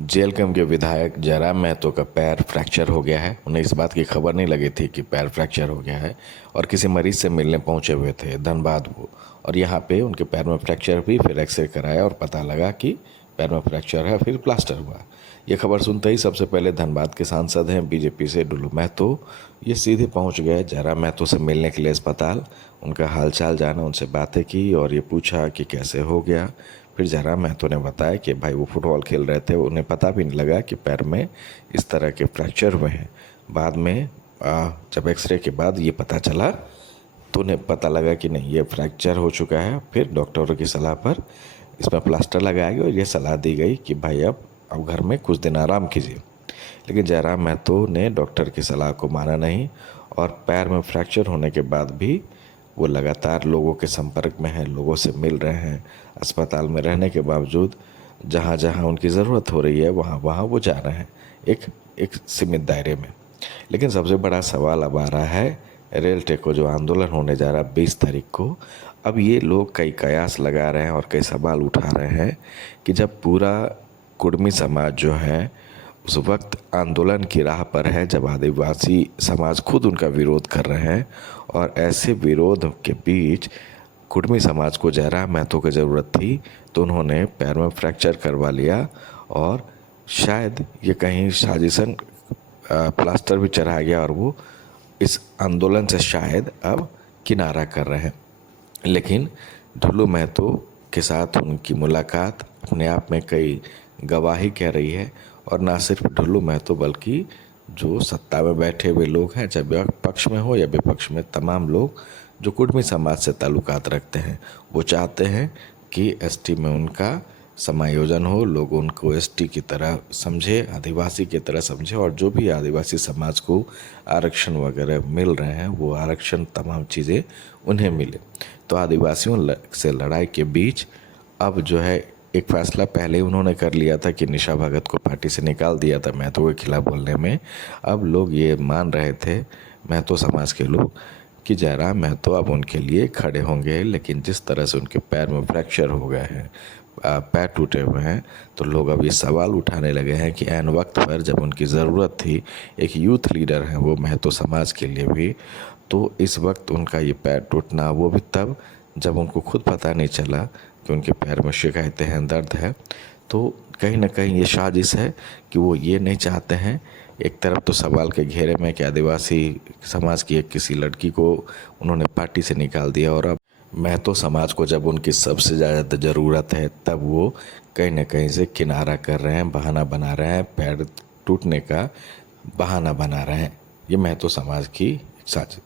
जेएलकेम के विधायक जयराम महतो का पैर फ्रैक्चर हो गया है। उन्हें इस बात की खबर नहीं लगी थी कि पैर फ्रैक्चर हो गया है और किसी मरीज से मिलने पहुंचे हुए थे धनबाद वो, और यहाँ पे उनके पैर में फ्रैक्चर हुई। फिर एक्सरे कराया और पता लगा कि पैर में फ्रैक्चर है। फिर प्लास्टर हुआ। ये खबर सुनते ही सबसे पहले धनबाद के सांसद हैं बीजेपी से डुल्लू महतो, ये सीधे पहुंच गए जयराम महतो से मिलने के लिए अस्पताल। उनका हालचाल जाना, उनसे बातें की और ये पूछा कि कैसे हो गया। फिर जयराम महतो ने बताया कि भाई वो फुटबॉल खेल रहे थे, उन्हें पता भी नहीं लगा कि पैर में इस तरह के फ्रैक्चर हुए हैं। बाद में जब एक्सरे के बाद ये पता चला तो उन्हें पता लगा कि नहीं, ये फ्रैक्चर हो चुका है। फिर डॉक्टरों की सलाह पर इसमें प्लास्टर लगाया गया और ये सलाह दी गई कि भाई अब घर में कुछ दिन आराम कीजिए। लेकिन जयराम महतो ने डॉक्टर की सलाह को माना नहीं और पैर में फ्रैक्चर होने के बाद भी वो लगातार लोगों के संपर्क में हैं, लोगों से मिल रहे हैं। अस्पताल में रहने के बावजूद जहाँ जहाँ उनकी ज़रूरत हो रही है वहाँ वहाँ वो जा रहे हैं, एक एक सीमित दायरे में। लेकिन सबसे बड़ा सवाल अब आ रहा है रेल टेको जो आंदोलन होने जा रहा है 20 तारीख को। अब ये लोग कई कयास लगा रहे हैं और कई सवाल उठा रहे हैं कि जब पूरा कुर्मी समाज जो है उस वक्त आंदोलन की राह पर है, जब आदिवासी समाज खुद उनका विरोध कर रहे हैं, और ऐसे विरोध के बीच कुर्मी समाज को जयराम महतो की ज़रूरत थी तो उन्होंने पैर में फ्रैक्चर करवा लिया और शायद ये कहीं साजिशन प्लास्टर भी चढ़ा गया और वो इस आंदोलन से शायद अब किनारा कर रहे हैं। लेकिन डुल्लू महतो के साथ उनकी मुलाकात अपने आप में कई गवाही कह रही है। और ना सिर्फ डुल्लू महतो बल्कि जो सत्ता में बैठे हुए लोग हैं, चाहे पक्ष में हो या विपक्ष में, तमाम लोग जो कुर्मी समाज से ताल्लुकात रखते हैं वो चाहते हैं कि एसटी में उनका समायोजन हो, लोग उनको एसटी की तरह समझे, आदिवासी की तरह समझे, और जो भी आदिवासी समाज को आरक्षण वगैरह मिल रहे हैं वो आरक्षण तमाम चीज़ें उन्हें मिले। तो आदिवासियों से लड़ाई के बीच अब जो है एक फैसला पहले उन्होंने कर लिया था कि निशा भगत को पार्टी से निकाल दिया था महतो के खिलाफ बोलने में। अब लोग ये मान रहे थे, महतो समाज के लोग, कि जयराम महतो अब उनके लिए खड़े होंगे। लेकिन जिस तरह से उनके पैर में फ्रैक्चर हो गए हैं, पैर टूटे हुए हैं, तो लोग अब ये सवाल उठाने लगे हैं कि ऐन वक्त पर जब उनकी ज़रूरत थी, एक यूथ लीडर हैं वो महतो समाज के लिए भी, तो इस वक्त उनका ये पैर टूटना, वो भी तब जब उनको खुद पता नहीं चला कि उनके पैर में शिकायतें हैं, दर्द है। तो कहीं ना कहीं ये साजिश है कि वो ये नहीं चाहते हैं। एक तरफ तो सवाल के घेरे में कि आदिवासी समाज की एक किसी लड़की को उन्होंने पार्टी से निकाल दिया, और अब महतो समाज को जब उनकी सबसे ज़्यादा ज़रूरत है तब वो कहीं ना कहीं से किनारा कर रहे हैं, बहाना बना रहे हैं, पैर टूटने का बहाना बना रहे हैं। ये महतो समाज की साजिश।